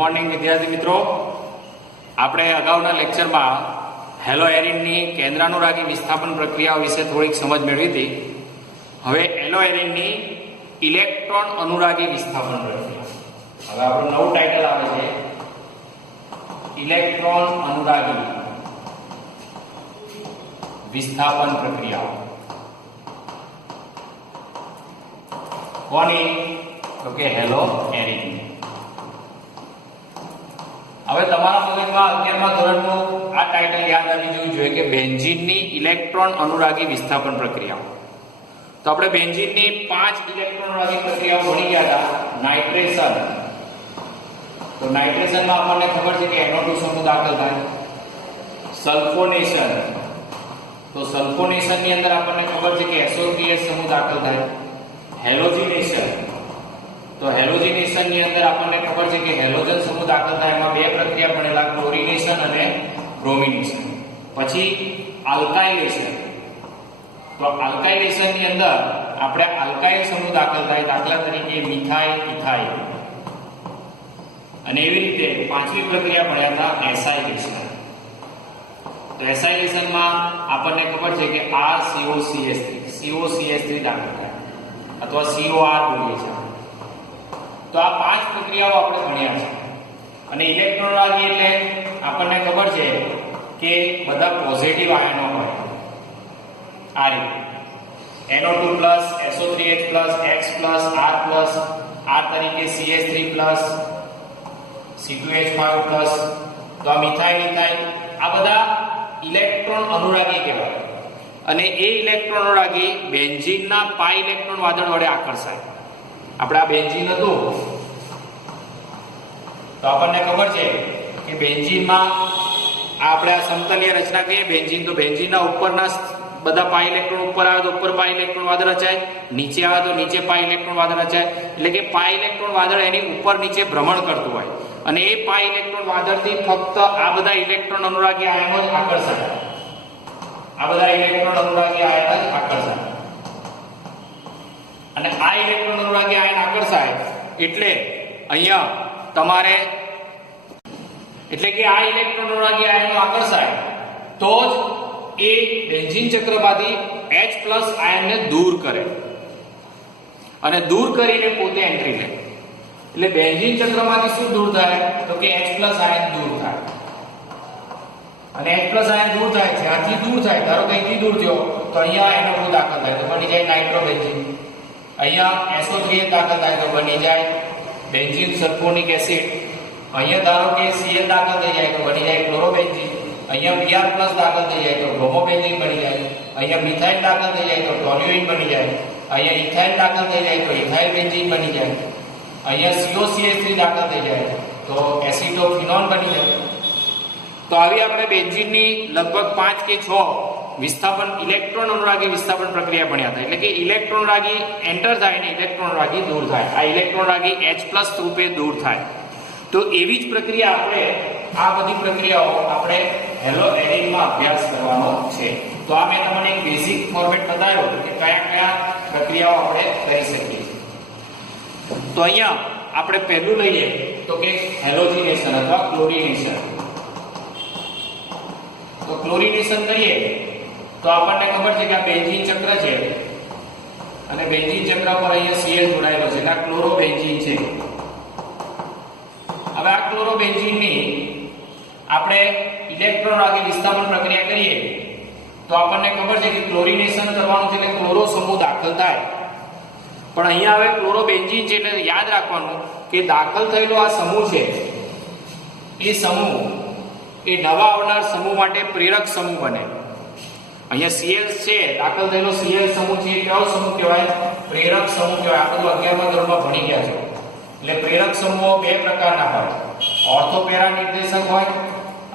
Morning વિદ્યાર્થી મિત્રો, આપણે અગાઉના લેક્ચરમાં હેલો એરિનની કેન્દ્રાનુરાગી વિસ્થાપન પ્રક્રિયાઓ વિશે થોડીક સમજ મેળવી હતી. હવે હેલો એરિનની ઇલેક્ટ્રોન અનુરાગી વિસ્થાપન પ્રક્રિયા. હવે આપણું નવું ટાઇટલ આવે છે ઇલેક્ટ્રોન અનુરાગી વિસ્થાપન પ્રક્રિયાઓ. કોની? તો કે હેલો એરિનની. હવે તમારા મગજમાં 11મા ધોરણનું આ ટાઇટલ યાદ આવી જવું જોઈએ કે બેન્ઝીનની ઇલેક્ટ્રોન અનુરાગી વિસ્થાપન પ્રક્રિયાઓ. તો આપણે બેન્ઝીનની 5 ઇલેક્ટ્રોન અનુરાગી પ્રક્રિયાઓ ભણી ગયા હતા. નાઇટ્રેશન, તો નાઇટ્રેશનમાં આપણને ખબર છે કે NO2 સમૂહ દાખલ થાય. સલ્ફોનેશન, તો સલ્ફોનેશનની અંદર આપણને ખબર છે કે SO3H સમૂહ દાખલ થાય. હેલોજિનેશન, તો હેલોજિનેશન ની અંદર આપણને ખબર છે કે હેલોજન સમૂહ દાખલ થાય. એમાં બે પ્રક્રિયા ભણેલા, ક્લોરિનેશન અને બ્રોમિનેશન. પછી આલ્કાઇલેશન, તો આલ્કાઇલેશન ની અંદર આપણે આલ્કાઇલ સમૂહ દાખલ થાય, દાખલા તરીકે મિથાઇલ, ઇથાઇલ. અને એવી રીતે પાંચમી પ્રક્રિયા ભણ્યા હતા એસાઇલેશન. તો એસાઇલેશનમાં આપણને ખબર છે કે COCH3 દાખલ થાય અથવા COR બોલીએ છીએ. તો આ 5 પ્રક્રિયાઓ આપણે ભણ્યા છે. અને ઇલેક્ટ્રોન અનુરાગી એટલે આપણને ખબર છે કે બધા પોઝિટિવ આયનો હોય. આ રીતે NO2+, SO3H+, X+, R+, R તરીકે CH3+, C2H5+. તો આ મિથાઇલ, ઇથાઇલ, આ બધા ઇલેક્ટ્રોન અનુરાગી કહેવાય. અને એ ઇલેક્ટ્રોન અનુરાગી બેન્ઝીનના પાઈ ઇલેક્ટ્રોન વાદળ વડે આકર્ષાય. આપણે આ બેન્ઝીન હતું તો આપણને ખબર છે કે બેન્ઝીનમાં આપણે આ સમતલીય રચના કહીએ બેન્ઝીન, તો બેન્ઝીનના ઉપરના બધા પાઈ ઇલેક્ટ્રોન ઉપર આવે તો ઉપર પાઈ ઇલેક્ટ્રોન વાદળ રચાય, નીચે આવે તો નીચે પાઈ ઇલેક્ટ્રોન વાદળ રચાય. એટલે કે પાઈ ઇલેક્ટ્રોન વાદળ એની ઉપર નીચે ભ્રમણ કરતું હોય અને એ પાઈ ઇલેક્ટ્રોન વાદળથી ફક્ત આ બધા ઇલેક્ટ્રોન અનુરાગી આયનો જ આકર્ષાય. આ બધા ઇલેક્ટ્રોન અનુરાગી આયન જ આકર્ષાય. અને આ ઇલેક્ટ્રોન અનુરાગી આયન આકર્ષાય એટલે અહીંયા તમારે એટલે કે આ ઇલેક્ટ્રોન અનુરાગી આયનો આકર્ષાય તો જ એ બેન્ઝીન ચક્રમાંથી H+ આયનને દૂર કરે અને દૂર કરીને પોતે એન્ટ્રી લે. એટલે બેન્ઝીન ચક્રમાંથી શું દૂર થાય? તો કે H+ આયન દૂર થાય. અને H+ આયન દૂર થાય, જ્યાંથી દૂર થાય, ધારો કે અહીંથી દૂર થયો તો અહીંયા NO2 દાખલ થાય તો બની જાય નાઇટ્રોબેન્ઝીન. અહીંયા SO3H દાખલ થાય તો બની જાય બેન્ઝીન સલ્ફોનિક એસિડ. અહીંયા ધારો કે Cl દાખલ થઈ જાય તો બની જાય ક્લોરોબેન્ઝીન. અહીંયા Br+ દાખલ થઈ જાય તો બ્રોમોબેન્ઝીન બની જાય. અહીંયા મિથાઇલ દાખલ થઈ જાય તો ટોલ્યુઇન બની જાય. અહીંયા ઇથાઇલ દાખલ થઈ જાય તો ઇથાઇલ બેન્ઝીન બની જાય. અહીંયા COCH3 દાખલ થઈ જાય તો એસિટોફિનોન બની જાય. તો આવી આપણે બેન્ઝીનની લગભગ 5 કે 6 વિસ્થાપન ઇલેક્ટ્રોન અનુરાગી વિસ્થાપન પ્રક્રિયા ભણ્યા હતા. એટલે કે ઇલેક્ટ્રોન અનુરાગી એન્ટર થાય ને ઇલેક્ટ્રોન અનુરાગી દૂર થાય. આ ઇલેક્ટ્રોન અનુરાગી H+ રૂપે દૂર થાય. તો એવી જ પ્રક્રિયા આપણે આ બધી પ્રક્રિયાઓ આપણે હેલો એરિનમાં અભ્યાસ કરવાનો છે. તો આ મેં તમને એક બેઝિક ફોર્મેટ બતાવ્યો કે કયા કયા પ્રક્રિયાઓ આપણે કરી શકીએ. તો અહીંયા આપણે પહેલું લઈએ તો કે હેલોજિનેશન અથવા ક્લોરિનેશન. તો ક્લોરિનેશન કરીએ તો આપણને ખબર છે કે આ બેન્ઝીન ચક્ર છે અને બેન્ઝીન ચક્ર પર અહીંયા Cl જોડાયેલો છે એટલે આ ક્લોરોબેન્ઝીન છે. હવે આ ક્લોરોબેન્ઝીનની આપણે ઇલેક્ટ્રોન અનુરાગી વિસ્થાપન પ્રક્રિયા કરીએ તો આપણને ખબર છે કે ક્લોરિનેશન કરવાનું છે એટલે ક્લોરો સમૂહ દાખલ થાય. પણ અહીંયા હવે ક્લોરોબેન્ઝીન છે એટલે યાદ રાખવાનું કે દાખલ થયેલો આ સમૂહ છે એ સમૂહ એ નવા આવનાર સમૂહ માટે પ્રેરક સમૂહ બને. અહીંયા Cl છે દાખલ થયેલો Cl સમૂહ છે એ કેવો સમૂહ કહેવાય? પ્રેરક સમૂહ કહેવાય. આ બધું 11મા ધોરણમાં ભણી ગયા છો. એટલે પ્રેરક સમૂહો બે પ્રકારના હોય, ઓર્થોપેરા નિર્દેશક હોય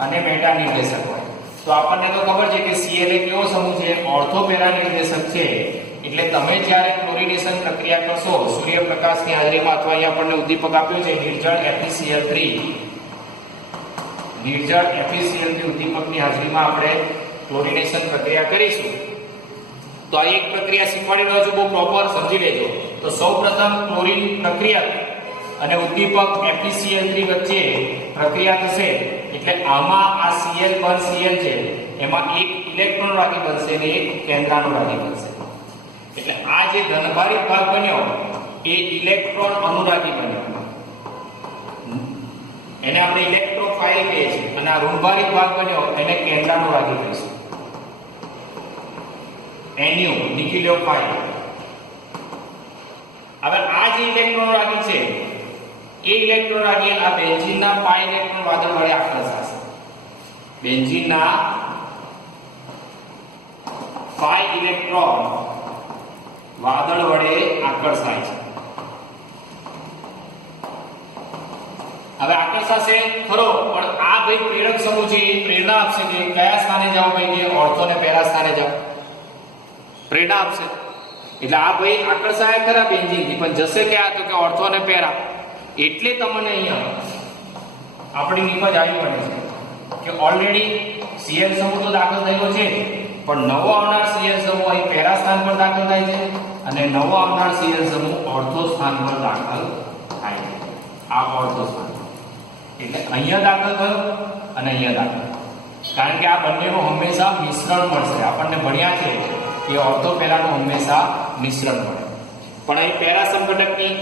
અને મેટા નિર્દેશક હોય. તો આપણને તો ખબર છે કે Cl એ કેવો સમૂહ છે? ઓર્થોપેરા નિર્દેશક છે. એટલે તમે જ્યારે ક્લોરિનેશન પ્રક્રિયા કરશો સૂર્યપ્રકાશની હાજરીમાં અથવા અહીંયા આપણને ઉદ્દીપક આપ્યું છે નિર્જળ FeCl3, નિર્જળ FeCl3 ઉદ્દીપકની હાજરીમાં આપણે ક્લોરિનેશન પ્રક્રિયા કરીશું. તો આ એક પ્રક્રિયા શીખવાડી રહ્યો છું, બહુ પ્રોપર સમજી લેજો. તો સૌપ્રથમ ક્લોરીન પ્રક્રિયા અને ઉદ્દીપક FeCl3 વચ્ચે પ્રક્રિયા થશે એટલે આમાં આ Cl પર Cl છે એમાં એક ઇલેક્ટ્રોન રાગી બનશે અને એક કેન્દ્રાનુરાગી બનશે એટલે આ જે ધનભારિત ભાગ બન્યો એ ઇલેક્ટ્રોન અનુરાગી બન્યો એને આપણે ઇલેક્ટ્રોફાઇલ કહીએ છીએ અને આ ઋણભારિત ભાગ બન્યો એને કેન્દ્રાનુરાગી કહીશું Nu નિક્લિયોફાઇલ હવે આ જે ઇલેક્ટ્રોન રાગી છે એ ઇલેક્ટ્રોન રાગી આ બેન્ઝીનના પાઈ ઇલેક્ટ્રોન વાદળ વડે આકર્ષાશે બેન્ઝીનના પાઈ ઇલેક્ટ્રોન વાદળ વડે આકર્ષાય છે હવે આકર્ષાશે ખરો પણ આ ભાઈ પ્રેરક સમૂહ છે એ પ્રેરણા આપશે કે કયા સ્થાને જાવ ભાઈ કે ઓર્થો ને પેરા સ્થાને જાવ પ્રેરણા આપશે એટલે આ ભાઈ આકર્ષાય ખરા બેન્ઝીનથી પણ જશે ક્યાં તો કે ઓર્થો અને પેરા એટલે તમને અહીંયા આપણી નિપજ આવી પડે છે કે ઓલરેડી Cl સમૂહ તો દાખલ થયો છે પણ નવો આવનાર Cl સમૂહ અહીં પેરા સ્થાન પર દાખલ થાય છે અને નવો આવનાર Cl સમૂહ ઓર્થો સ્થાન પર દાખલ થાય છે આ ઓર્થો સ્થાન એટલે અહીંયા દાખલ થયો અને અહીંયા દાખલ કારણ કે આ બંનેનું હંમેશા મિશ્રણ મળશે આપણને ભણ્યા છે કે ઓર્થો પેરાનું હંમેશા મિશ્રણ મળે પણ અહીં પેરા સંઘટકની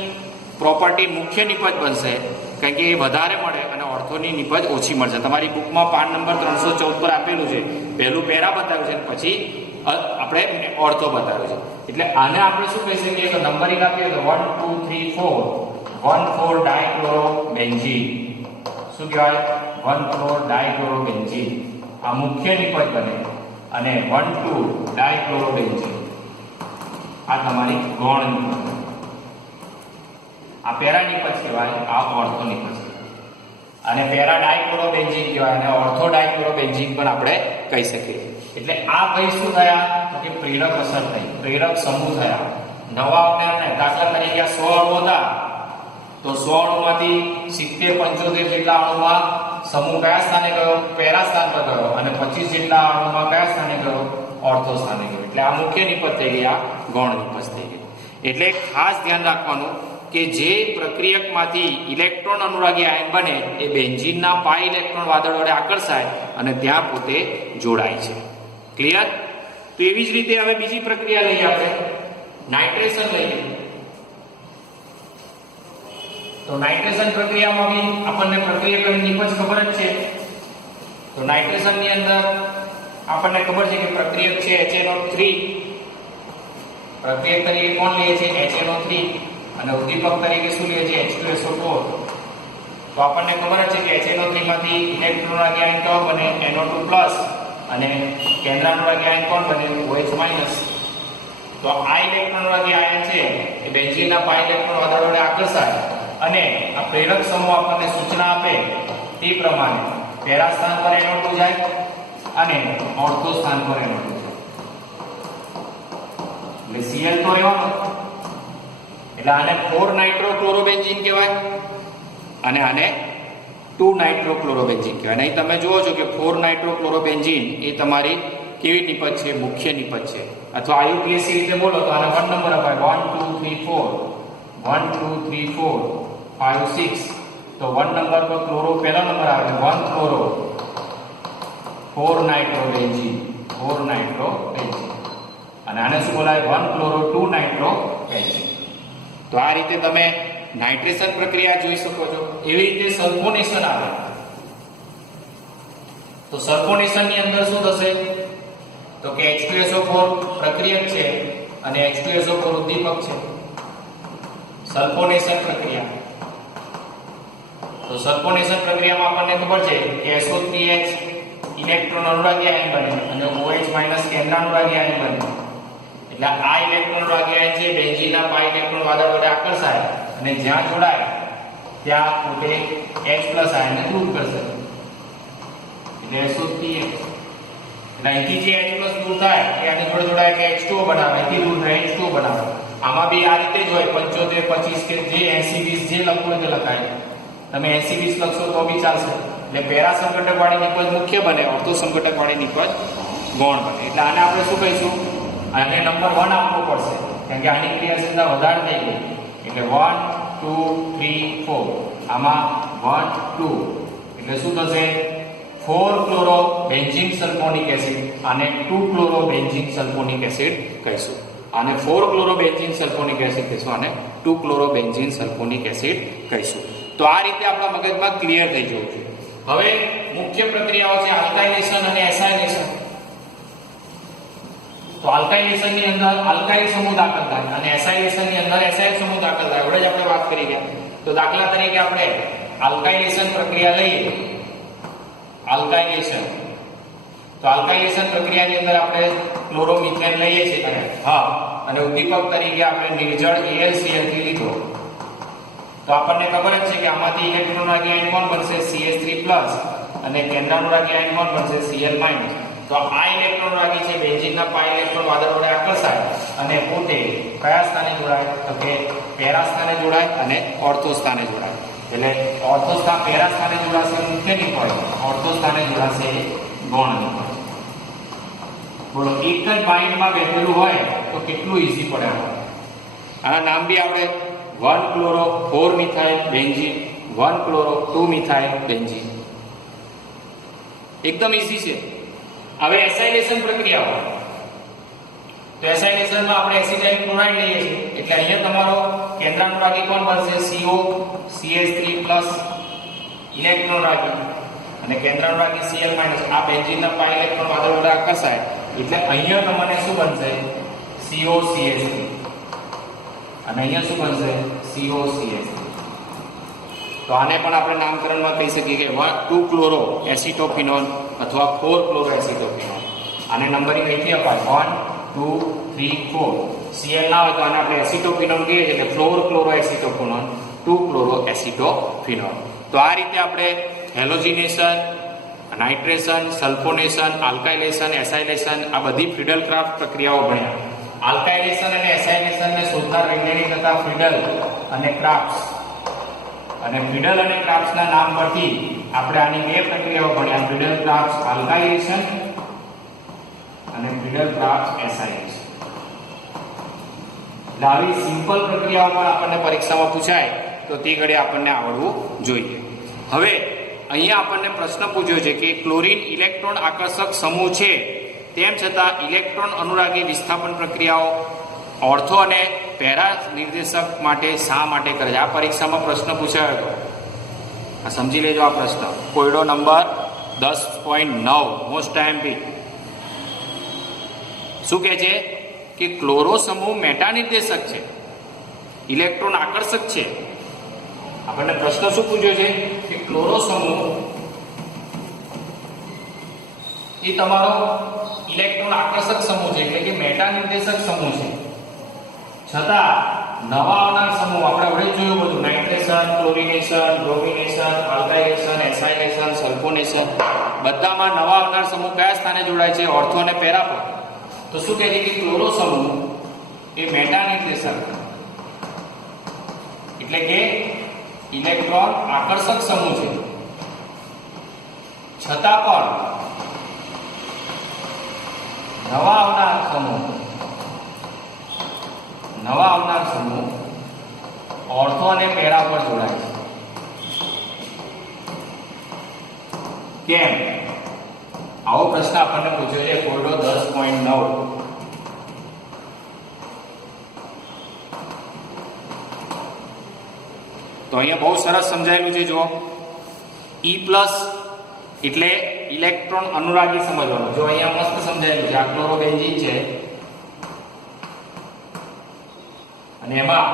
પ્રોપર્ટી મુખ્ય નિપજ બનશે કારણ કે એ વધારે મળે અને ઓર્થોની નિપજ ઓછી મળશે તમારી બુકમાં પાન નંબર 314 પર આપેલું છે પહેલું પેરા બતાવ્યું છે પછી આપણે ઓર્થો બતાવ્યું છે એટલે આને આપણે શું કહી શકીએ તો નંબરિંગ આપીએ તો 1 2 3 4 1 4 ડાયક્લોરોબેન્ઝીન શું કહેવાય 1 4 ડાયક્લોરોબેન્ઝીન આ મુખ્ય નિપજ બને અને 1 2 ડાયક્લોરોબેન્ઝીન આ તમારી ગૌણ નિપજ આ પેરા નિપજ કહેવાય આ ઓર્થો નિપજ અને પેરા ડાયક્લોરોબેન્ઝીન કહેવાય અને ઓર્થો ડાયક્લોરોબેન્ઝીન પણ આપણે કહી શકીએ એટલે આ ભાઈ શું થયા તો કે પ્રેરક અસર થઈ પ્રેરક સમૂહ થયા નવા આવનારને દાખલા તરીકે 100 અણુ હતા તો 100 અણુમાંથી 70 75 જેટલા અણુમાં સમૂહ કયા સ્થાને ગયો પેરા સ્થાન પર ગયો અને 25 જેટલા અણુમાં કયા સ્થાને ગયો ઓર્થો સ્થાને ગયો એટલે આ મુખ્ય નિપજ થઈ ગઈ આ ગૌણ નિપજ થઈ ગઈ એટલે ખાસ ધ્યાન રાખવાનું કે જે પ્રક્રિયકમાંથી ઇલેક્ટ્રોન અનુરાગી આયન બને એ બેન્ઝીનના પાઈ ઇલેક્ટ્રોન વાદળ વડે આકર્ષાય અને ત્યાં પોતે જોડાય છે ક્લિયર તો એવી જ રીતે હવે બીજી પ્રક્રિયા લઈએ આપણે નાઇટ્રેશન લઈએ તો નાઇટ્રેશન પ્રક્રિયામાં બી આપણને પ્રક્રિયકની નિપજ ખબર જ છે તો નાઇટ્રેશનની અંદર આપણને ખબર છે કે પ્રક્રિયક છે HNO3 પ્રક્રિયક તરીકે કોણ લઈએ છે HNO3 અને ઉદ્દીપક તરીકે શું લઈએ છે H2SO4 તો આપણને ખબર જ છે કે HNO3 માંથી ઇલેક્ટ્રોન રાગી આયન કયો બને NO2+ અને કેન્દ્રાનુરાગી આયન કોણ બને OH- તો આ ઇલેક્ટ્રોન રાગી આયન છે એ બેન્ઝીનના પાઈ ઇલેક્ટ્રોન વાદળ વડે આકર્ષાય અને આ પ્રેરક સમૂહ આપણને સૂચના આપે તે પ્રમાણે પેરા સ્થાન પર NO2 જાય અને ઓર્થો સ્થાન પર NO2 જાય એટલે Cl તો રહેવાનો એટલે આને 4 નાઇટ્રોક્લોરોબેન્ઝીન કહેવાય અને આને 2 નાઇટ્રોક્લોરોબેન્ઝીન કહેવાય અહીં તમે જુઓ છો કે 4 નાઇટ્રોક્લોરોબેન્ઝીન એ તમારી કેવી નિપજ છે મુખ્ય નિપજ છે અથવા IUPAC રીતે બોલો તો આને 1 નંબર અપાય 1 2 3 4 1 2 3 4 5 6 તો 1 નંબર પર ક્લોરો પહેલો નંબર આવે 1 ક્લોરો 4 નાઇટ્રોબેન્ઝીન અને આને શું બોલાય 1 ક્લોરો 2 નાઇટ્રોબેન્ઝીન તો આ રીતે તમે નાઇટ્રેશન પ્રક્રિયા જોઈ શકો છો એવી રીતે સલ્ફોનેશન આવે તો સલ્ફોનેશન ની અંદર શું થશે તો કે H2SO4 પ્રક્રિયક છે અને H2SO4 ઉદ્દીપક છે સલ્ફોનેશન પ્રક્રિયા તો સલ્ફોનેશન પ્રક્રિયામાં આપણને ખબર છે કે SO3H ઇલેક્ટ્રોન અનુરાગી આયન બને અને OH- કેન્દ્રાનુરાગી આયન બને એટલે આ ઇલેક્ટ્રોન રાગી આયન છે બેન્ઝીનના પાઈ ઇલેક્ટ્રોન વાદળ વડે આકર્ષાય અને જ્યાં જોડાય ત્યાં પોતે H+ આયનને દૂર કરશે એટલે SO3H એટલે અહીંથી જે H+ દૂર થાય એ આની જોડે જોડાય કે H2O બનાવે અહીંથી દૂર થાય H2O બનાવે આમાં બી આ રીતે જ હોય 75 25 કે જે 80 20 જે લખવું તે લખાય તમે 80 20 લખશો તો બી ચાલશે એટલે પેરા સંઘટક વાળી નિપજ મુખ્ય બને ઓર્થો સંઘટક વાળી નિપજ ગૌણ બને એટલે આને આપણે શું કહીશું આને નંબર 1 આપવો પડશે કારણ કે આની ક્રિયાશીલતા વધારે થઈ ગઈ એટલે 1 2 3 4 આમાં 1 2 એટલે શું થશે 4 ક્લોરો બેન્ઝીન સલ્ફોનિક એસિડ અને 2 ક્લોરો બેન્ઝીન સલ્ફોનિક એસિડ કહીશું. આને 4 ક્લોરો બેન્ઝીન સલ્ફોનિક એસિડ કહીશું અને 2 ક્લોરો બેન્ઝીન સલ્ફોનિક એસિડ કહીશું. તો આ રીતે આપણા મગજમાં ક્લિયર થઈ જવું જોઈએ. હવે મુખ્ય પ્રક્રિયાઓ છે આલ્કાઇલેશન અને એસાઇલેશન. તો આલ્કાઇલેશન ની અંદર આલ્કાઇલ સમૂહ દાખલ થાય અને એસાઇલેશન ની અંદર એસાઇલ સમૂહ દાખલ થાય. આપણે જ આપણે વાત કરી ગયા. તો દાખલા તરીકે આપણે આલ્કાઇલેશન પ્રક્રિયા લઈએ. આલ્કાઇલેશન તો આલ્કાઇલેશન પ્રક્રિયાની અંદર આપણે ક્લોરોમિથેન લઈએ છીએ હા અને ઉદ્દીપક તરીકે આપણે નિર્જળ AlCl3 લીધો. તો આપણને ખબર જ છે કે આમાંથી ઇલેક્ટ્રોન આયન કોણ બનશે CH3+ અને કેન્દ્રાનુરાગી આયન કોણ બનશે Cl-. તો આ ઇલેક્ટ્રોન રાગી છે બેન્ઝીનના પાઈ ઇલેક્ટ્રોન વાદળ વડે આકર્ષાય અને પોતે કયા સ્થાને જોડાય તો કે પેરા સ્થાને જોડાય અને ઓર્થો સ્થાને જોડાય. એટલે ઓર્થો સ્થાન પેરા સ્થાને જોડાશે મુખ્યની હોય, ઓર્થો સ્થાને જોડાશે ગૌણની હોય. બોલો એક જ બાઇન્ડમાં બેઠેલું હોય તો કેટલું ઈઝી પડે. આના નામ બી આપણે 1 chloro 4 methyl benzene 1 chloro 2 methyl benzene. એકદમ ઈઝી છે. હવે એસાઇલેશન પ્રક્રિયાઓ. તો એસાઇલેશનમાં આપણે એસિટાઇલ ક્લોરાઇડ લઈએ છીએ એટલે અહીંયા તમારો કેન્દ્રાનુરાગી કોણ બનશે CO CH3+ ઇલેક્ટ્રોન રાગી અને કેન્દ્રાનુરાગી Cl- આ બેન્ઝીનના પાઈ ઇલેક્ટ્રોન વાદળ વડે આકર્ષાય એટલે અહીંયા તમને શું બનશે COCH3 અને અહીંયા શું બનશે COCH3. તો આને પણ આપણે નામકરણમાં કહી શકીએ કે 2 ક્લોરો એસિટોફિનોન અથવા 4 ક્લોરો એસિટોફિનોન. આને નંબરિંગ અહીંથી અપાય 1 2 3 4. Cl ના હોય તો આને આપણે એસિટોફિનોન કહીએ છીએ એટલે 4 ક્લોરો એસિટોફિનોન 2 ક્લોરો એસિટોફિનોન. તો આ રીતે આપણે હેલોજિનેશન, નાઇટ્રેશન, સલ્ફોનેશન, આલ્કાઇલેશન, એસાઇલેશન આ બધી ફ્રીડલ-ક્રાફ્ટ પ્રક્રિયાઓ ભણ્યા. આલ્કાઇલેશન અને એસાઇલેશનને શોધનાર વૈજ્ઞાનિક હતા ફ્રીડલ અને ક્રાફ્ટ્સ. અને ફ્રીડલ અને ક્રાફ્ટ્સના નામ પરથી આપણે આની બે પ્રક્રિયાઓ ભણ્યા, ફ્રીડલ-ક્રાફ્ટ્સ આલ્કાઇલેશન અને ફ્રીડલ-ક્રાફ્ટ્સ એસાઇલેશન. એટલે આવી સિમ્પલ પ્રક્રિયાઓ પણ આપણને પરીક્ષામાં પૂછાય તો તે ઘડી આપણને આવડવું જોઈએ. હવે અહીંયા આપણને પ્રશ્ન પૂછ્યો છે કે ક્લોરીન ઇલેક્ટ્રોન આકર્ષક સમૂહ છે તેમ છતાં ઇલેક્ટ્રોન અનુરાગી વિસ્થાપન પ્રક્રિયાઓ ઓર્થો અને પેરા નિર્દેશક માટે શા માટે કરે છે? આ પરીક્ષામાં પ્રશ્ન પૂછાયો હતો. આ સમજી લેજો આ પ્રશ્ન. કોયડો નંબર 10.9 મોસ્ટ આઈએમપી. શું કહે છે કે ક્લોરો સમૂહ મેટા નિર્દેશક છે, ઇલેક્ટ્રોન આકર્ષક છે. આપણને પ્રશ્ન શું પૂછ્યો છે કે ક્લોરો સમૂહ એ તમારો ઇલેક્ટ્રોન આકર્ષક સમૂહ છે એટલે કે મેટા નિર્દેશક સમૂહ છે, છતાં નવા આવનાર સમૂહ આપણે હવે જોયું બધું nitration, chlorination, bromination, alkylation, acylation, સલ્ફોનેશન બધામાં નવા આવનાર સમૂહ કયા સ્થાને જોડાય છે? ઓર્થો અને પેરા પર. તો શું કહે છે કે ક્લોરો સમૂહ એ મેટા નિર્દેશક એટલે કે ઇલેક્ટ્રોન આકર્ષક સમૂહ છે, છતાં પણ નવા આવનાર સમૂહ ઓર્થો અને પેરા પર જોડાય છે. કેમ? આવો પ્રશ્ન આપણને પૂછ્યો છે કોયડો 10.9. તો અહીંયા બહુ સરસ સમજાયેલું છે. જો E+ એટલે ઇલેક્ટ્રોન અનુરાગી સમજવાનું. જો અહીંયા મસ્ત સમજાયેલું છે. આ ક્લોરોબેન્ઝીન છે અને એમાં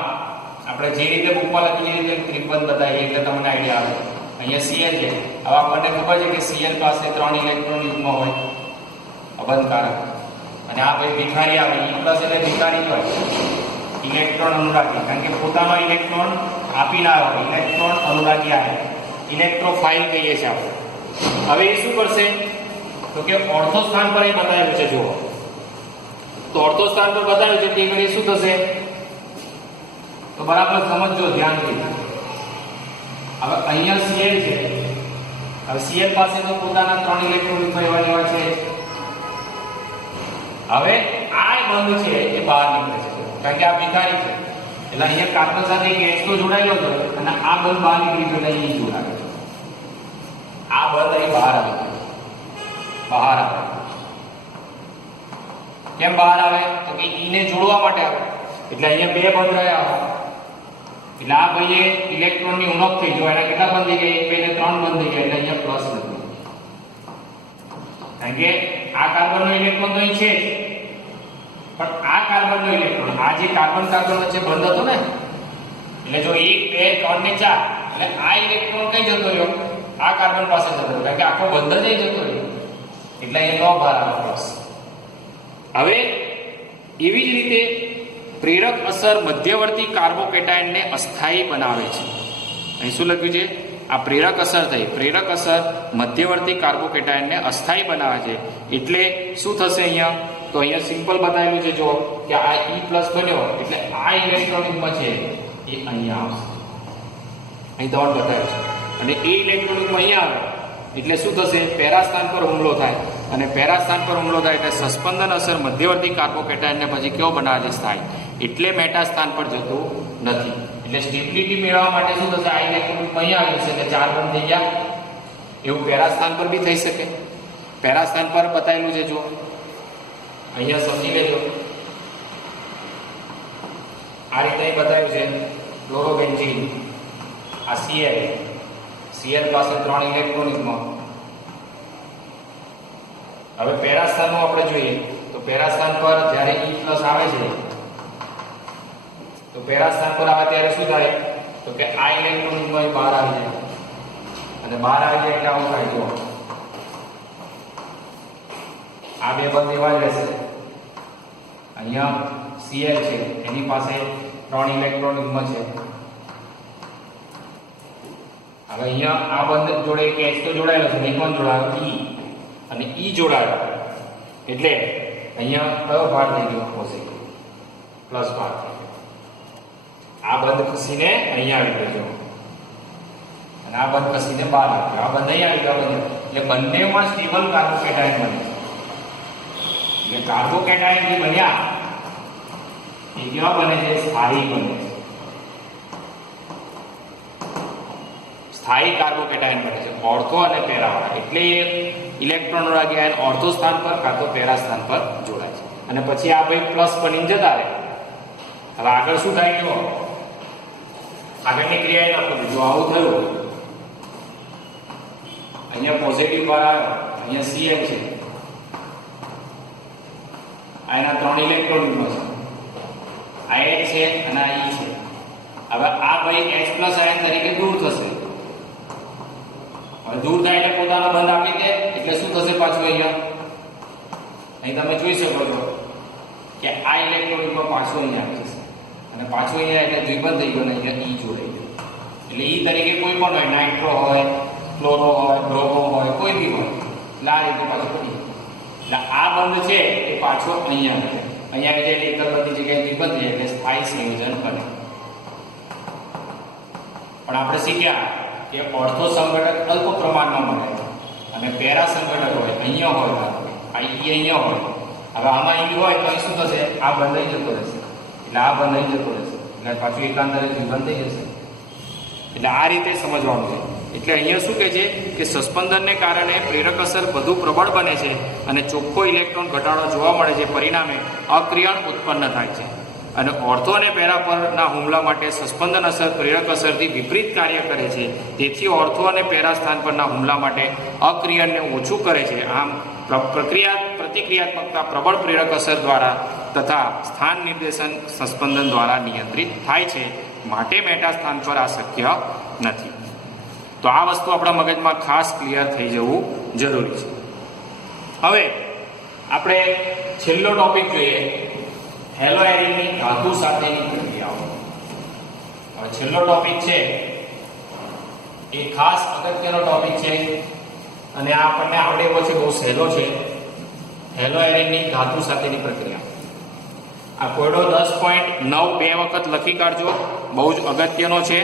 આપણે જે રીતે બુકમાં લખી જે રીતે ત્રિબંધ બતાવીએ એટલે તમને આઈડિયા આવે. અહીંયા Cl છે. હવે આપણને ખબર છે કે Cl પાસે 3 ઇલેક્ટ્રોન યુગ્મ હોય અબંધકારક અને આ ભાઈ ભિખારી આવે. E+ એટલે ભિખારી હોય, ઇલેક્ટ્રોન અનુરાગી, કારણ કે પોતાનો ઇલેક્ટ્રોન આપી ના હોય. ઇલેક્ટ્રોન અનુરાગી આવે, ઇલેક્ટ્રોફાઇલ કહીએ છીએ આપણે. હવે એ શું કરશે તો કે ઓર્થો સ્થાન પર એ બતાવેલું છે. જુઓ તો ઓર્થો સ્થાન પર બતાવ્યું છે તે ઘડી શું થશે તો બરાબર સમજજો ધ્યાનથી. હવે અહીંયા Cl છે. હવે Cl પાસે તો પોતાના 3 ઇલેક્ટ્રોન ફરવા લેવા છે. હવે આ બંધ છે એ બહાર નીકળે છે કારણ કે આ ભિખારી છે. એટલે અહીંયા કાર્બન સાથે એક H તો જોડાયેલો છે અને આ બંધ બહાર નીકળી ગયો એટલે અહીં જોડાયેલો છે. આ બંધ અહીં બહાર આવી ગયો, બહાર આવે. કેમ બહાર આવે? તો કે E ને જોડવા માટે આવે. એટલે અહીંયા બે બંધ રહ્યા. એટલે આ ભાઈએ ઇલેક્ટ્રોનની ઉણપ થઈ જો એના કેટલા બંધ થઈ ગયા? 1 2 ને 3 બંધ થઈ ગયા એટલે અહીંયા પ્લસ લખ્યું. કારણ કે આ કાર્બનનો ઇલેક્ટ્રોન તો અહીં છે જ, પણ આ કાર્બનનો ઇલેક્ટ્રોન આ જે કાર્બન વચ્ચે બંધ હતો ને, એટલે જો 1 2 3 ને 4 એટલે આ ઇલેક્ટ્રોન કઈ જતો રહ્યો? આ કાર્બન પાસે જતો રહ્યો, કારણ કે આખો બંધ જ જતો રહ્યો. એટલે અહીંયા નો ભાર આવે પ્લસ. હવે એવી જ રીતે પ્રેરક અસર મધ્યવર્તી કાર્બોકેટાયનને અસ્થાયી બનાવે છે. અહીં શું લખ્યું છે? આ પ્રેરક અસર થઈ, પ્રેરક અસર મધ્યવર્તી કાર્બોકેટાયનને અસ્થાયી બનાવે છે. એટલે શું થશે અહીંયા? તો અહીંયા સિમ્પલ બતાવેલું છે જો કે આ E+ બન્યો એટલે આ ઇલેક્ટ્રોનિકમાં છે એ અહીંયા આવશે. અહીં દોટ બતાવ્યું છે અને એ ઇલેક્ટ્રોનિકમાં અહીંયા આવે એટલે શું થશે? પેરા સ્થાન પર હુમલો થાય અને પેરા સ્થાન પર હુમલો થાય એટલે સસ્પંદન અસર મધ્યવર્તી કાર્બોકેટાયનને પછી કેવો બનાવે છે? સ્થાયી. એટલે મેટા સ્થાન પર જતું નથી. એટલે સ્ટેબિલિટી મેળવવા માટે શું થશે? આ ઇલેક્ટ્રોનિકમાં અહીંયા આવ્યું છે એટલે 4 બંધ થઈ ગયા. એવું પેરા સ્થાન પર બી થઈ શકે. પેરા સ્થાન પર બતાવેલું છે જો અહીંયા સમજી લેજો. આ રીતે બતાવ્યું છે ક્લોરોબેન્ઝીન, આ Cl પાસે 3 ઇલેક્ટ્રોનિકમાં. હવે પેરા સ્થાનનું આપણે જોઈએ તો પેરા સ્થાન પર જ્યારે E+ આવે છે તો પેરા સ્થાન પર આવે ત્યારે શું થાય? તો કે આ ઇલેક્ટ્રોનિકમાં બહાર આવી જાય અને બહાર આવી જાય એટલે આવું થાય જો આ બે બંધ એવા જ રહેશે. અહીંયા Cl છે એની પાસે 3 ઇલેક્ટ્રોનિકમાં છે. હવે અહીંયા આ બંધ જોડે એક H તો જોડાયેલો છે, નહીં પણ જોડાયો E અને E જોડાયો એટલે અહીંયા કયો ભાર થઈ ગયો? પોઝિટિવ પ્લસ ભાર થઈ ગયો. આ બંધ ખસીને અહીંયા આવી ગયો અને આ બંધ ખસીને બહાર આવી ગયો. આ બંધ અહીંયા આવી ગયો એટલે બંનેમાં સ્ટેબલ કાર્બોકેટાયન બને છે. એટલે કાર્બોકેટાયન જે બન્યા એ કેવા બને છે? સ્થાયી બને છે. સ્થાયી કાર્બોકેટાયન બને છે ઓર્થો અને પેરાવાળા. એટલે ઇલેક્ટ્રોન વાળા આયન ઓર્થો સ્થાન પર કાં તો પેરા સ્થાન પર જોડાય છે અને પછી આ ભાઈ પ્લસ બનીને જતા રહે. હવે આગળ શું થાય? જો આગળની ક્રિયા આપો જો આવું થયું, અહીંયા પોઝિટિવ ભાર આવ્યો, અહીંયા Cl છે, આ એના 3 ઇલેક્ટ્રોનિકમાં છે, આ H છે અને આ E છે. હવે આ ભાઈ H+ આયન તરીકે દૂર થશે. હવે દૂર થાય એટલે પોતાનો બંધ આપી દે એટલે શું થશે? પાછું અહીંયા અહીં તમે જોઈ શકો છો કે આ ઇલેક્ટ્રોનિકમાં પાછું અહીંયા આવી જશે અને પાછું અહીંયા એટલે દ્વિબંધ થઈ ગયો ને અહીંયા E જોડાઈ ગયો. એટલે E તરીકે કોઈ પણ હોય, નાઇટ્રો હોય, ક્લોરો હોય, બ્રોમો હોય, કોઈ બી હોય, એટલે આ રીતે પાછું પડી. એટલે આ બંધ છે એ પાછો અહીંયા આવે. અહીંયા આવી જાય એટલે બધી જગ્યાએ દ્વિબંધ થઈ એટલે સ્થાયી સંયોજન બને. પણ આપણે શીખ્યા કે ઓર્થો સંઘટક અલ્પ પ્રમાણમાં મળે અને પેરા સંઘટક હોય અહીંયા હોય, આ E અહીંયા હોય. હવે આમાં E હોય તો અહીં શું થશે? આ બંધ અહીં જતો રહેશે એટલે આ બંધ અહીં જતો રહેશે એટલે પાછું એકાંતરે દ્વિબંધ થઈ જશે. એટલે આ રીતે સમજવાનું છે. એટલે અહીંયા શું કહે છે કે સસ્પંદનને કારણે પ્રેરક અસર વધુ પ્રબળ બને છે અને ચોખ્ખો ઇલેક્ટ્રોન ઘટાડો જોવા મળે છે. પરિણામે અક્રિયણ ઉત્પન્ન થાય છે અને ઓર્થો અને પેરા પરના હુમલા માટે સસ્પંદન અસર પ્રેરક અસરથી વિપરીત કાર્ય કરે છે. તેથી ઓર્થો અને પેરા સ્થાન પરના હુમલા માટે અક્રિયણને ઓછું કરે છે. આમ પ્રતિક્રિયાત્મકતા પ્રબળ પ્રેરક અસર દ્વારા તથા સ્થાન નિર્દેશન સસ્પંદન દ્વારા નિયંત્રિત થાય છે. માટે મેટા સ્થાન પર આ શક્ય નથી. તો આ વસ્તુ આપણા મગજમાં ખાસ ક્લિયર થઈ જવું જરૂરી છે. હવે આપણે છેલ્લો ટોપિક જોઈએ, હેલો એરિનની ધાતુ સાથેની પ્રક્રિયાઓ. હવે છેલ્લો ટોપિક છે એ ખાસ અગત્યનો ટોપિક છે અને આ આપણને આવડે એવો છે, બહુ સહેલો છે. હેલો એરિનની ધાતુ સાથેની પ્રક્રિયા. આ કોયડો 10.9 બે વખત લખી કાઢજો, બહુ જ અગત્યનો છે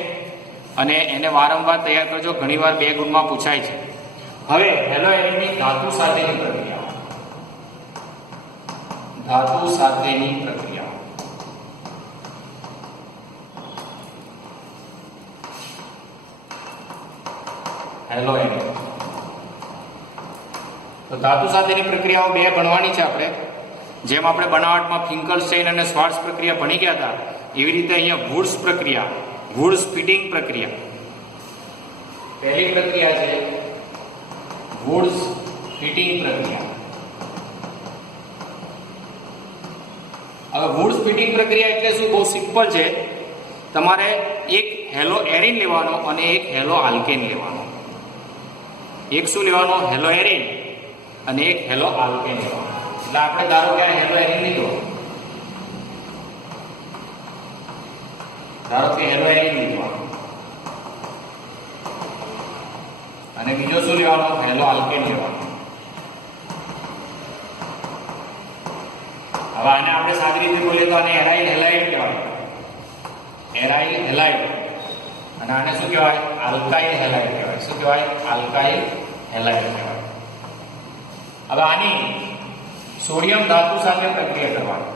અને એને વારંવાર તૈયાર કરજો, ઘણીવાર 2 ગુણમાં પૂછાય છે. હવે હેલો એરિનની ધાતુ સાથેની પ્રક્રિયાઓ. ધાતુ સાથેની પ્રક્રિયાઓ હેલો એરિન. તો ધાતુ સાથેની પ્રક્રિયાઓ બે ભણવાની છે આપણે. જેમ આપણે બનાવટમાં ફિંકલસ્ટેઇન અને શ્વાર્ટ્ઝ પ્રક્રિયા ભણી ગયા હતા, એવી રીતે અહીંયા વુડ્સ પ્રક્રિયા, વુડ્સ ફિટિંગ પ્રક્રિયા. પહેલી પ્રક્રિયા છે વુડ્સ ફિટિંગ પ્રક્રિયા. હવે વુડ્સ ફિટિંગ પ્રક્રિયા એટલે શું? બહુ સિમ્પલ છે. તમારે એક હેલો એરિન લેવાનો અને એક હેલો આલ્કેન લેવાનો. એક શું લેવાનો? હેલો એરિન અને એક હેલો આલ્કેન લેવાનો. એટલે આપણે ધારો કે હેલો એરિન લીધો, ધારો કે હેલો એરિન લીધો અને બીજો શું લેવાનો? હેલો આલ્કેન લેવાનો. હવે આને આપણે સાદી રીતે બોલીએ તો આને એરાઇલ હેલાઇડ કહેવાય. Aryl halide. અને આને શું કહેવાય? આલ્કાઇલ હેલાઇડ કહેવાય. શું કહેવાય? આલ્કાઇલ હેલાઇડ કહેવાય. હવે આની સોડિયમ ધાતુ સાથે પ્રક્રિયા કરવાની.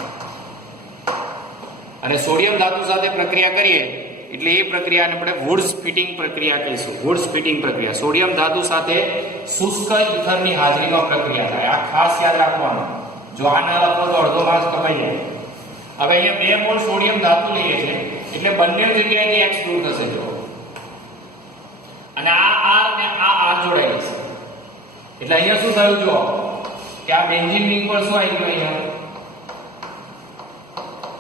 અને સોડિયમ ધાતુ સાથે પ્રક્રિયા કરીએ એટલે એ પ્રક્રિયાને આપણે વુડ્સ ફિટિંગ પ્રક્રિયા કહીશું. વુડ્સ ફિટિંગ પ્રક્રિયા. સોડિયમ ધાતુ સાથે શુષ્ક ઇથરની હાજરીમાં પ્રક્રિયા થાય. આ ખાસ યાદ રાખવાનું. જો આ ના લખો તો અડધો માર્ક્સ કપાઈ જાય. હવે અહીંયા 2 મોલ સોડિયમ ધાતુ લઈએ છીએ એટલે બંને જગ્યાએથી X દૂર થશે. જો અને આ R ને આ R જોડાઈ જશે. એટલે અહીંયા શું થયું? જો કે આ બેન્ઝીન રિંગ પર શું આવી ગયું? અહીંયા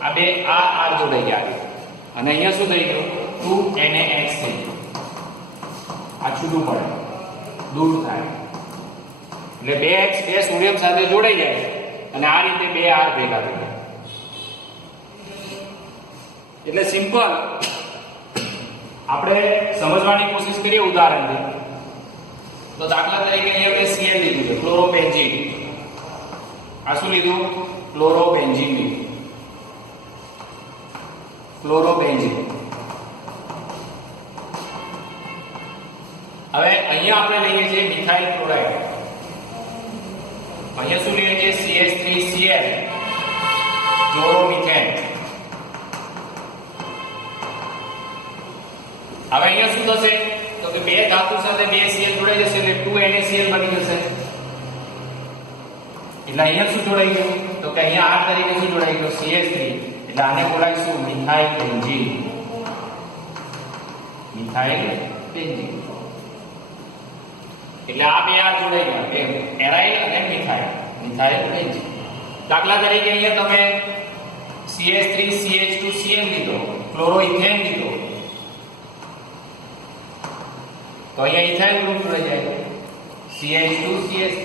આ બે R જોડાઈ ગયા અને અહીંયા શું થઈ ગયું? 2NaX થઈ ગયું. આ છૂટું પડે, દૂર થાય. એટલે 2X 2 સોડિયમ સાથે જોડાઈ જાય અને આ રીતે 2 R ભેગા થઈ જાય. એટલે સિમ્પલ આપણે સમજવાની કોશિશ કરીએ ઉદાહરણથી. તો દાખલા તરીકે અહીંયા મેં Cl લીધું છે, ક્લોરોબેન્ઝીન. આ શું લીધું? ક્લોરોબેન્ઝીન લીધું. ક્લોરોબેન્ઝીન. હવે અહીંયા આપણે લઈએ છીએ મિથાઇલ ક્લોરાઇડ. અહીંયા શું લઈએ છીએ? CH3Cl chloromethane. હવે અહીંયા શું થશે? તો કે બે ધાતુ સાથે 2 Cl જોડાઈ જશે એટલે 2NaCl બની જશે. એટલે અહીંયા શું જોડાઈ ગયું? તો કે અહીંયા R તરીકે શું જોડાઈ ગયું? CH3. એટલે આને બોલાવીશું મિથાઇલ બેન્ઝીન. Methyl benzene. એટલે આ બે R જોડાઈ ગયા, એરાઇલ અને મિથાઇલ. Methyl benzene. દાખલા તરીકે અહીંયા તમે CH3CH2Cl લીધો, ક્લોરોઇથેન લીધો, તો અહીંયા ઇથાઇલ ગ્રુપ જોડાઈ જાય. CH2CH3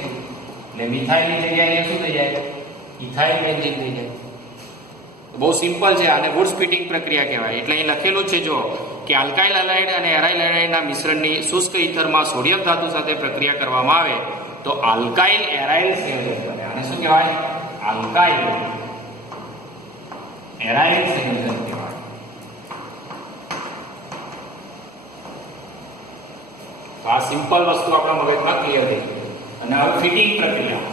એટલે મિથાઇલ ની જગ્યાએ અહીંયા શું થઈ જાય? ઇથાઇલ બેન્ઝીન થઈ જાય. બહુ સિમ્પલ છે. આને વુડ્સ ફિટિંગ પ્રક્રિયા કહેવાય. એટલે અહીં લખેલું છે જો કે આલ્કાઇલ હેલાઇડ અને એરાઇલ હેલાઇડના મિશ્રણની શુષ્ક ઇથરમાં સોડિયમ ધાતુ સાથે પ્રક્રિયા કરવામાં આવે તો આલ્કાઇલ એરાઇલ સંયોજન બને. આને શું કહેવાય? આલ્કાઇલ એરાઇલ સંયોજન કહેવાય. તો આ સિમ્પલ વસ્તુ આપણા મગજમાં ક્લિયર થઈ ગઈ. અને હવે ફિટિંગ પ્રક્રિયા.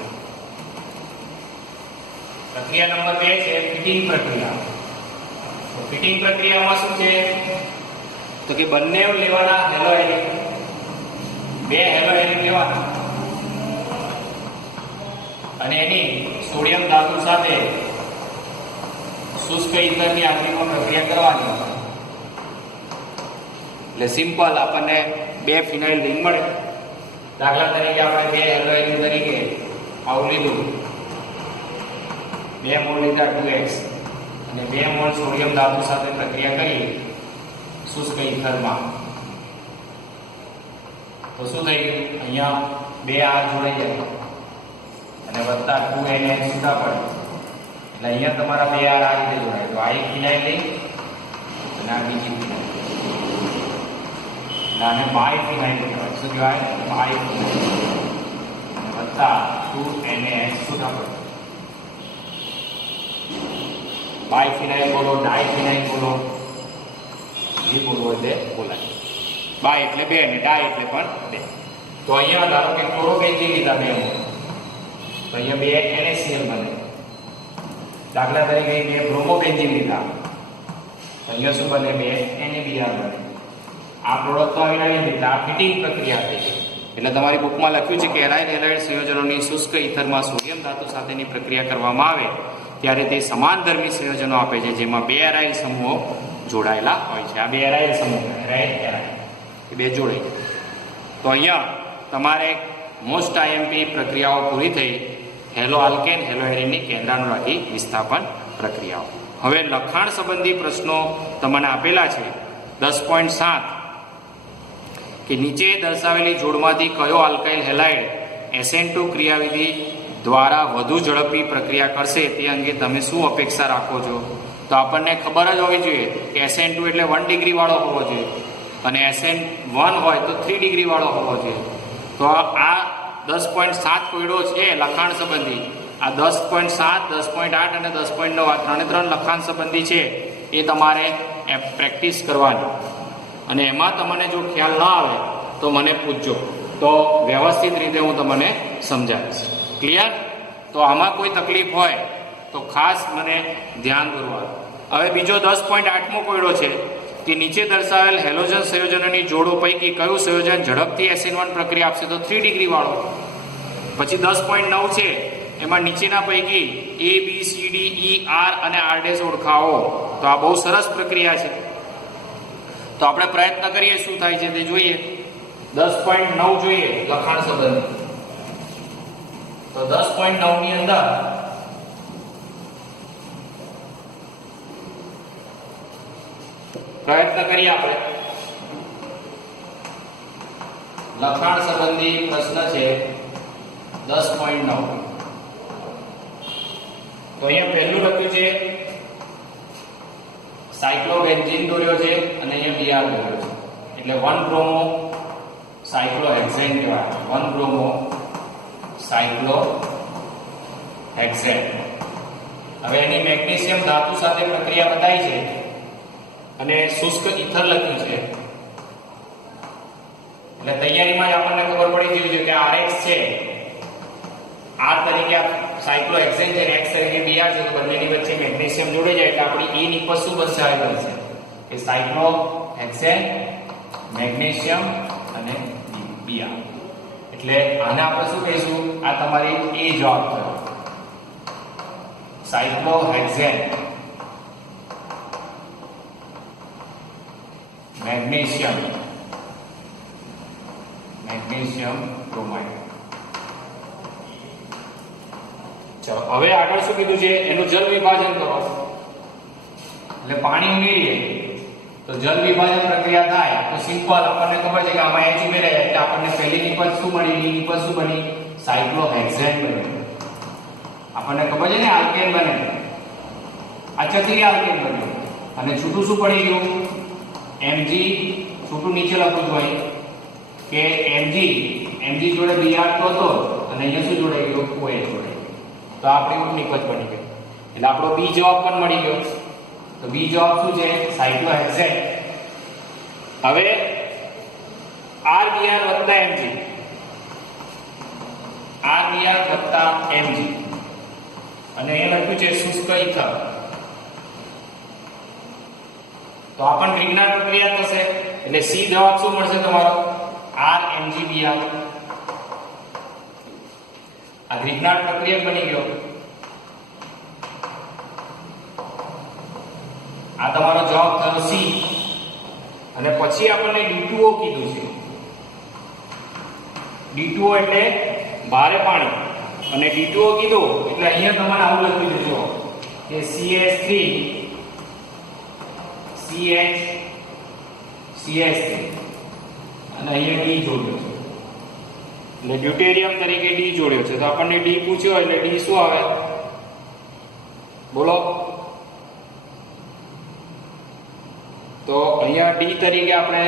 પ્રક્રિયા નંબર 2 છે ફિટિંગ પ્રક્રિયા. તો ફિટિંગ પ્રક્રિયામાં શું છે? તો કે બંને લેવાના હેલો એરિન, 2 હેલો એરિન લેવાના અને એની સોડિયમ ધાતુ સાથે શુષ્ક ઇથરની હાજરીમાં પ્રક્રિયા કરવાની. એટલે સિમ્પલ આપણને 2 ફિનાઇલ રિંગ મળે. દાખલા તરીકે આપણે 2 હેલો એરિન તરીકે આવું લીધું, 2 મોલ લીધા 2X અને 2 મોલ સોડિયમ ધાતુ સાથે પ્રક્રિયા કરી શુષ્ક ઇથરમાં. તો શું થઈ ગયું? અહીંયા 2 R જોડાઈ જાય અને વત્તા 2NaX છૂટા પડે. એટલે અહીંયા તમારા 2 R આ રીતે જોડાય. તો આ એક ફિનાઇલ લઈ અને આ બીજી ફિનાઇલ. એટલે આને બાય ફિનાઇલ કહેવાય. શું કહેવાય? બાય ફિનાઇલ. અને વત્તા 2NaX છૂટા પડે. બાય ફિનાઇલ બોલો, ડાય ફિનાઇલ બોલો, જે બોલવો એટલે બોલાય. બાય એટલે 2 અને ડાય એટલે પણ 2. તો અહીંયા ધારો કે ક્લોરોબેન્ઝીન લીધા 2 મોલ, તો અહીંયા 2 NaCl બને. દાખલા તરીકે 2 બ્રોમોબેન્ઝીન લીધા, તો અહીંયા શું બને? 2 NaBr બને. આ પ્રોડક્ટ તો આવી નથી એટલે આ ફિટિંગ પ્રક્રિયા થઈ ગઈ. એટલે તમારી બુકમાં લખ્યું છે કે એરાઇલ હેલાઇડ સંયોજનોની શુષ્ક ઇથરમાં સોડિયમ ધાતુ સાથેની પ્રક્રિયા કરવામાં આવે ત્યારે તે સમાનધર્મી સંયોજનો આપે છે જેમાં બે એરાઇલ સમૂહો જોડાયેલા હોય છે. આ બે એરાઇલ સમૂહ એ બે જોડાય. તો અહીંયા તમારે મોસ્ટ આઈએમપી પ્રક્રિયાઓ પૂરી થઈ. હેલો આલ્કેન હેલો એરિનની કેન્દ્રાનુરાગી વિસ્થાપન પ્રક્રિયાઓ. હવે લખાણ સંબંધી પ્રશ્નો તમને આપેલા છે 10.7 કે નીચે દર્શાવેલી જોડમાંથી કયો આલ્કાઇલ હેલાઇડ SN2 ક્રિયાવિધિ દ્વારા વધુ ઝડપી પ્રક્રિયા કરશે તે અંગે તમે શું અપેક્ષા રાખો છો? તો આપણને ખબર જ હોવી જોઈએ કે SN2 એટલે 1 ડિગ્રી વાળો હોવો જોઈએ અને SN1 હોય તો 3 ડિગ્રી વાળો હોવો જોઈએ. તો આ 10.7 કોયડો છે લખાણ સંબંધી. આ 10.7, 10.8 અને 10.9 આ ત્રણે લખાણ સંબંધી છે એ તમારે પ્રેક્ટિસ કરવાની. અને એમાં તમને જો ખ્યાલ ના આવે તો મને પૂછજો, તો વ્યવસ્થિત રીતે હું તમને સમજાવીશ. ક્લિયર? તો આમાં કોઈ તકલીફ હોય તો ખાસ મને ધ્યાન દોરવાનું. હવે બીજો 10.8મો કોયડો છે કે નીચે દર્શાવેલ હેલોજન સંયોજનોની જોડો પૈકી કયું સંયોજન ઝડપથી SN1 પ્રક્રિયા આપશે? તો 3 ડિગ્રી વાળો. પછી 10.9 છે એમાં નીચેના પૈકી A, B, C, D, E, R અને R' ઓળખાવો. તો આ બહુ સરસ પ્રક્રિયા છે. તો આપણે પ્રયત્ન કરીએ શું થાય છે તે જોઈએ. 10.9 જોઈએ લખાણ સંબંધી. તો 10.9 ની અંદર પ્રયત્ન કરીએ આપણે. લખાણ સંબંધી પ્રશ્ન છે 10.9. તો અહીંયા પહેલું લખ્યું છે સાયક્લોબેન્ઝીન દોર્યો છે અને અહીંયા Br દોર્યો છે. એટલે 1 બ્રોમો સાયક્લોહેક્સેન કહેવાય. 1 બ્રોમો સાયક્લોહેક્સેન. હવે એની મેગ્નેશિયમ ધાતુ સાથે પ્રક્રિયા બતાવી છે અને શુષ્ક ઇથર લખ્યું છે. એટલે તૈયારીમાં જ આપણને ખબર પડી ગઈ છે કે RX છે, R તરીકે સાયક્લોહેક્સેન છે અને X તરીકે Br છે. તો બંનેની વચ્ચે મેગ્નેશિયમ જોડે જાય એટલે આપણી E નિપજ શું બનશે? આ બનશે કે સાયક્લોહેક્સેન, મેગ્નેશિયમ અને Br. એટલે આને આપણે શું કહીશું? આ તમારી A જવાબ થયો. સાયક્લોહેક્સેન, મેગ્નેશિયમ બ્રોમાઇડ. ચલો હવે આગળ શું કીધું છે? એનું જલ વિભાજન કરો. એટલે પાણી ઉમેરીએ તો જલ વિભાજન પ્રક્રિયા થાય. તો સિમ્પલ આપણને ખબર છે કે આમાં H ઉમેરે એટલે આપણને પહેલી નિપજ શું મળી? E નિપજ શું બની? સાયક્લોહેક્સેન બની. આપણને ખબર છે ને આલ્કેન બને. આ ચક્રીય આલ્કેન બન્યું અને છૂટું શું પડી ગયું? Mg. છૂટું નીચે લખું છું અહીં કે Mg જોડે Br તો હતો અને અહીંયા શું જોડાઈ ગયું? OH જોડાઈ. તો આપણી નિપજ બની ગઈ. એટલે આપણો B જવાબ પણ મળી ગયો. તો B જવાબ શું છે? સાયક્લોહેક્સેન. હવે RBr વત્તા Mg, RBr વત્તા Mg અને અહીંયા લખ્યું છે શુષ્ક ઇથર. તો આ પણ ગ્રીગનાર પ્રક્રિયા થશે. એટલે C જવાબ શું મળશે તમારો? RMgBr. આ ગ્રીગનાર પ્રક્રિયા બની ગયો. આ તમારો જવાબ થયો C. અને પછી આપણને D2O કીધું છે. D2O એટલે ભારે પાણી. અને D2O કીધું એટલે અહીંયા તમારે આવું લખ્યું છે જો કે CH3 અને અહીંયા D જોડ્યો છે. એટલે ડ્યુટેરિયમ તરીકે D જોડ્યો છે. તો આપણને D પૂછ્યો એટલે D શું આવે? બોલો. તો અહીંયા D તરીકે આપણે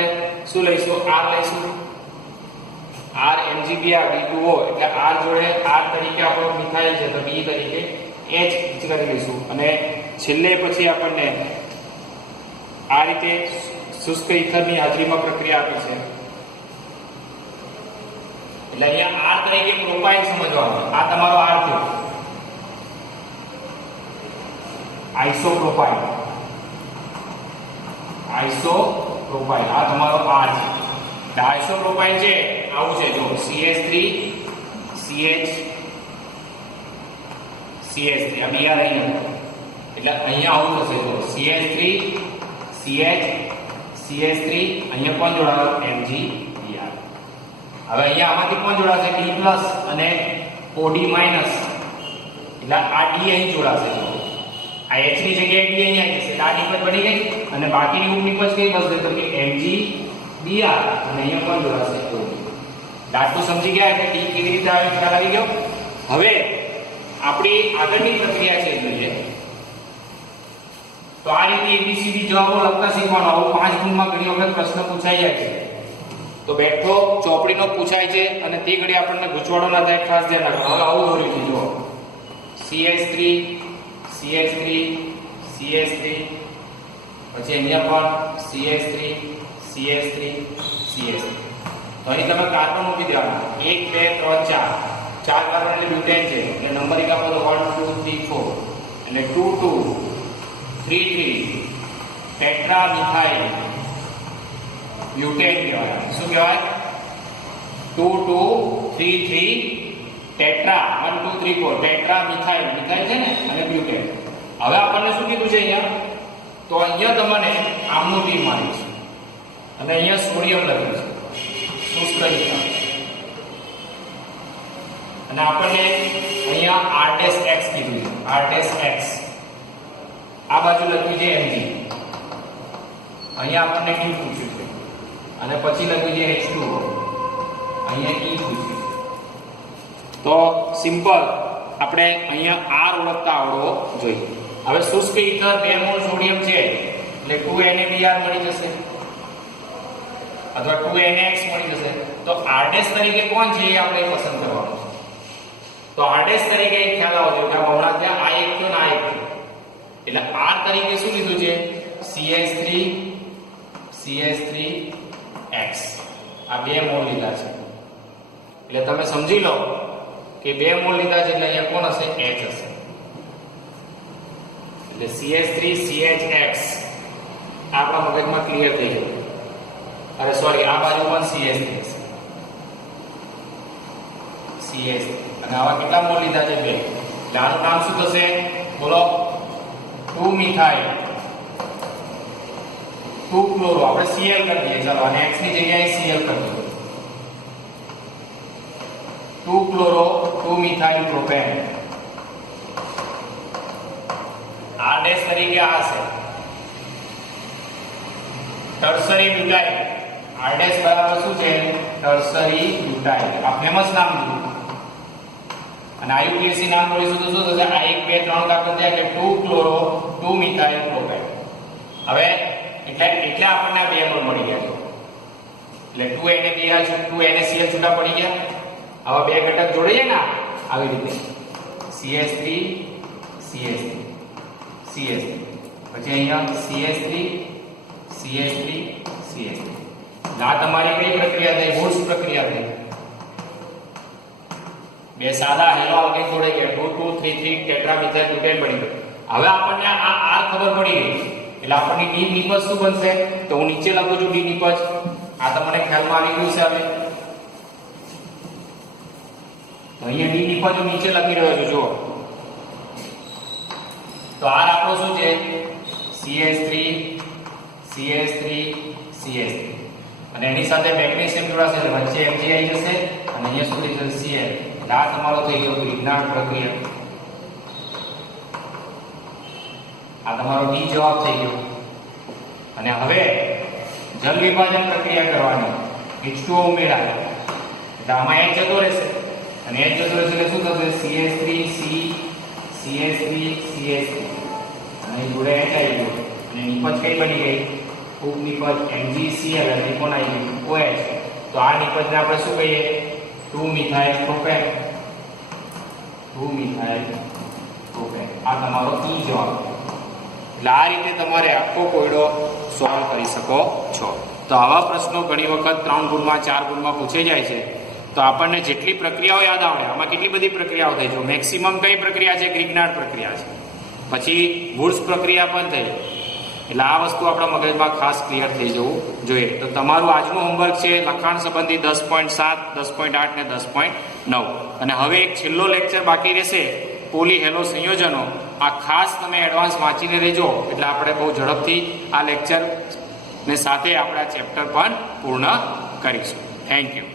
શું લઈશું? R લઈશું. RMgBr D2O એટલે R જોડે R તરીકે આપણો મિથાઇલ છે તો B તરીકે H કરી લઈશું. અને છેલ્લે પછી આપણને આ રીતે શુષ્ક ઇથરની હાજરીમાં પ્રક્રિયા આપી છે. એટલે અહીંયા R તરીકે પ્રોપાઇલ સમજવાનું. આ તમારો R થયો. આઇસોપ્રોપાઇલ પ્રોપાઇલ. આ તમારો R છે. ડાયસો પ્રોપાઇલ છે આવું છે જો CH3 CH આ બીઆર અહીં એટલે અહીંયા આવું થશે જો CH3 CH3 અહીંયા કોણ જોડાયો MgBr. હવે અહીંયા આમાંથી કોણ જોડાશે D+ અને OD- એટલે આ D અહીં જોડાશે જો આ H ની જગ્યાએ D અહીં આવી જશે એટલે આ નિપજ બની ગઈ અને બાકીની ઉપ નિપજ કઈ બનશે તો કે MgBr અને અહીંયા કોણ જોડાશે OD. દાખલું સમજી ગયા એટલે D કેવી રીતે આવે ખ્યાલ આવી ગયો. હવે આપણી આગળની પ્રક્રિયા છે જોઈએ તો આ રીતે ABCD જવાબો લખતા શીખવાનું. આવું 5 ગુણમાં ઘણી વખત પ્રશ્ન પૂછાઈ જાય છે તો બેઠો ચોપડીનો પૂછાય છે અને તે ઘડી આપણને ગૂંચવાડો ના થાય ખાસ ધ્યાન રાખવાનું. હવે આવું દોર્યું છે જુઓ CH3 પછી અહીંયા પણ CH3 તો અહીં તમે કાર્બન મૂકી દેવાના 1 2 3 4 કાર્બન એટલે બ્યુટેન છે એટલે નંબરિંગ આપો તો 1 2 3 4 એટલે 2 2 3 3 ટેટ્રા મિથાઇલ બ્યુટેન કહેવાય. શું કહેવાય 2 2 3 3 ટેટ્રા 1 2 3 4 ટેટ્રા મિથાઇલ છે ને અને બ્યુટેન. હવે આપણને શું કીધું છે અહીંયા તો અહીંયા તમને આમનું ટી મારી છે અને અહીંયા સોડિયમ લખ્યું છે શુષ્ક ઇથર અને આપણને અહીંયા R' કીધું છે R' આ બાજુ લખ્યું છે Mg અહીંયા આપણને ટી પૂછ્યું છે અને પછી લખ્યું છે H2O અહીંયા E પૂછ્યું. તો સિમ્પલ આપણે અહીંયા R ઓળખતા આવડવો જોઈએ. હવે શુષ્ક ઇથર 2 મોલ સોડિયમ છે એટલે 2NaBr મળી જશે અથવા 2NaX મળી જશે. તો R' તરીકે કોણ છે એ આપણે પસંદ કરવાનું છે. તો R' તરીકે એક ખ્યાલ આવવો જોઈએ કે હમણાં ત્યાં આ એક થયો ને આ એક થયો એટલે R તરીકે શું લીધું છે CH3X આ 2 મોલ લીધા છે એટલે તમે સમજી લો કે 2 મોલ લીધા છે એટલે અહીંયા કોણ હશે H હશે એટલે CH3CHX આપણા મગજમાં ક્લિયર થઈ ગયું. અરે સોરી આ બાજુ પણ CH3 અને આવા કેટલા મોલ લીધા છે 2 એટલે આનું નામ શું થશે બોલો 2 મિથાઇલ 2 ક્લોરો આપણે Cl કરી દઈએ ચાલો અને X ની જગ્યાએ Cl કરી દઈએ 2 ક્લોરો 2 મિથાઇલ પ્રોપેન. R' તરીકે આ છે ટર્સરી બ્યુટાઇલ. R' બરાબર શું છે ટર્સરી બ્યુટાઇલ. આ ફેમસ નામ છે અને IUPAC નામ બોલીશું તો શું થશે આ 1 2 3 કાર્બન થયા એટલે 2 ક્લોરો 2 મિથાઇલ પ્રોપેન. હવે એટલે આપણને આ 2 મોલ મળી ગયા એટલે 2NaBr 2NaCl છૂટા પડી ગયા. આવા 2 ઘટક જોડાઈએ ને આવી રીતે CH3 પછી અહીંયા CH3 આ તમારી કઈ પ્રક્રિયા થઈ વોલ્સ પ્રક્રિયા થઈ. 2 સાદા હેલો આલ્કેન જોડાઈ ગયા 2 2 3 3 ટેટ્રા મિથાઇલ બ્યુટેન બની ગયું. હવે આપણને આ R ખબર પડી ગઈ એટલે આપણને D નિપજ શું બનશે તો હું નીચે લખું છું D નિપજ. આ તમને ખ્યાલમાં આવી ગયું છે. હવે તો અહીંયા D નિપજ હું નીચે લખી રહ્યો છું જુઓ તો R આપણો શું છે CH3 અને એની સાથે મેગ્નેશિયમ જોડાશે એટલે વચ્ચે Mg આવી જશે અને અહીંયા શું થઈ જશે Cl. આ તમારો થઈ ગયો ગ્રીગનાર્ડ પ્રક્રિયા. આ તમારો D જવાબ થઈ ગયો. અને હવે જલ વિભાજન પ્રક્રિયા કરવાની H2O ઉમેરાય એટલે આમાં H જતો રહેશે અને H જતો રહેશે એટલે શું થશે CH3 અને જોડે H આવી ગયો અને નિપજ કઈ બની ગઈ ઉપ નિપજ MgCl અને કોણ આવી ગયું OH. તો આ નિપજને આપણે શું કહીએ 2 મિથાઇલ પ્રોપેન. આ તમારો E જવાબ. એટલે આ રીતે તમારે આખો કોયડો સોલ્વ કરી શકો છો. તો આવા પ્રશ્નો ઘણી વખત 3 ગુણમાં 4 ગુણમાં પૂછાઈ જાય છે. તો આપણને જેટલી પ્રક્રિયાઓ યાદ આવડે આમાં કેટલી બધી પ્રક્રિયાઓ થઈ છે. મેક્સિમમ કઈ પ્રક્રિયા છે ગ્રીગનાર્ડ પ્રક્રિયા છે. પછી વુડ્સ પ્રક્રિયા પણ થઈ એટલે આ વસ્તુ આપણા મગજમાં ખાસ ક્લિયર થઈ જવું જોઈએ. તો તમારું આજનું હોમવર્ક છે લખાણ સંબંધી 10.7, 10.8 ને 10.9. અને હવે એક છેલ્લો લેક્ચર બાકી રહેશે, પોલી હેલો સંયોજનો. આ ખાસ તમે એડવાન્સ વાંચીને રહેજો, એટલે આપણે બહુ ઝડપથી આ લેક્ચર ને સાથે આપણે આ ચેપ્ટર પણ પૂર્ણ કરીશું. Thank you.